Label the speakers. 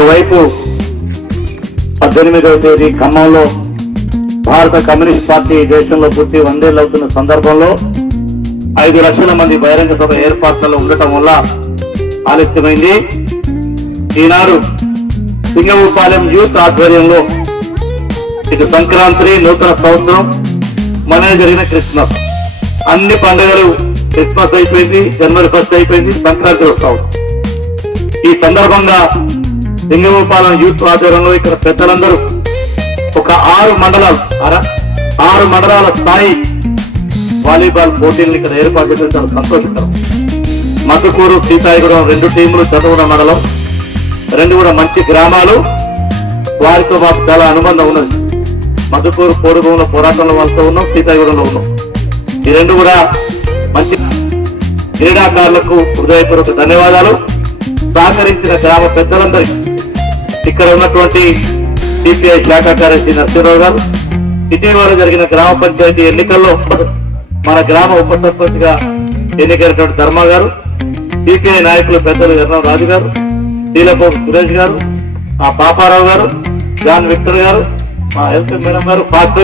Speaker 1: ఒకవైపు పద్దెనిమిదవ తేదీ ఖమ్మంలో భారత కమ్యూనిస్ట్ పార్టీ దేశంలో పూర్తి వందేళ్ళు అవుతున్న సందర్భంలో ఐదు లక్షల మంది బహిరంగ సభ ఏర్పాట్లలో ఉండటం వల్ల ఆలస్యమైంది. ఈనాడు సింగపూర్పాలెం యూత్ ఆధ్వర్యంలో ఇటు సంక్రాంతి నూతన సంవత్సరం మన జరిగిన క్రిస్మస్. అన్ని పండుగలు క్రిస్మస్ అయిపోయింది జనవరి ఫస్ట్ అయిపోయింది సంక్రాంతి వస్తాం ఈ సందర్భంగా లింగమపాలెం యూత్ ఆధ్వర్యంలో ఇక్కడ పెద్దలందరూ ఒక ఆరు మండలాలు అర- ఆరు మండలాల స్థాయి వాలీబాల్ పోటీలను ఇక్కడ ఏర్పాటు చేసిన చాలా సంతోషకరం మధుకూరు సీతాయిగూడెం రెండు టీములు చదువున మండలం రెండు కూడా మంచి గ్రామాలు. వారితో మాకు చాలా అనుబంధం ఉన్నది. మధుకూరు పోడుగంలో పోరాటంలో వాళ్ళతో ఉన్నాం సీతాయిగూడెంలో ఉన్నాం. ఈ రెండు కూడా మంచి క్రీడాకారులకు హృదయపూర్వక ధన్యవాదాలు. సహకరించిన గ్రామ పెద్దలందరికీ ఇక్కడ ఉన్నటువంటి సిపిఐ శాఖ కార్యదర్శి నరసింహరావు గారు ఇటీవల జరిగిన గ్రామ పంచాయతీ ఎన్నికల్లో మన గ్రామ ఉప సర్పంచ్గా ఎన్నికైనటువంటి ధర్మ గారు సిపిఐ నాయకులు పెద్దలు ఎర్రం రాజు గారు శీలపోపు సురేష్ గారు ఆ పాపారావు గారు జాన్ విక్టర్ గారు మా హెల్త్ మేడం గారు ఫాస్ట్